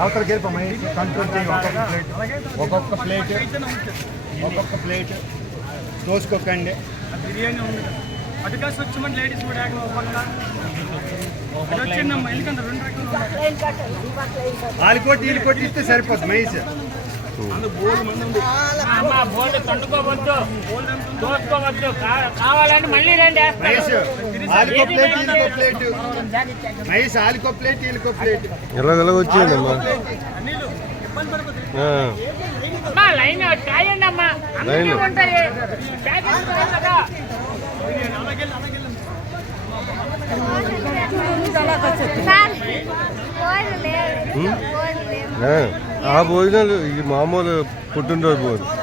అవతల గెలిపమ్మ కంట్రోల్ చేయి. ఒక్కొక్క ప్లేట్ దోసుకోకండి. బిర్యానీ ఉంది అటుగా వచ్చమంటే లేడీస్ కూడా వచ్చిందమ్మా ఎందుకంటే 2 రకాలు వాళ్ళు కొట్టి ఇస్తే సరిపోతుంది. మైస్ కావాలంటే మళ్ళీ రండి. ఆలుకో ప్లేట్ మైస్ ఆలుకో ప్లేట్ వీళ్ళకో ప్లేట్ ఎలాగ వచ్చేయండమ్మా. లైన్ కాయండి అమ్మా, అన్నీ ఉంటాయి. ఆ భోజనాలు ఈ మామూలు పుట్టినరోజు భోజనం.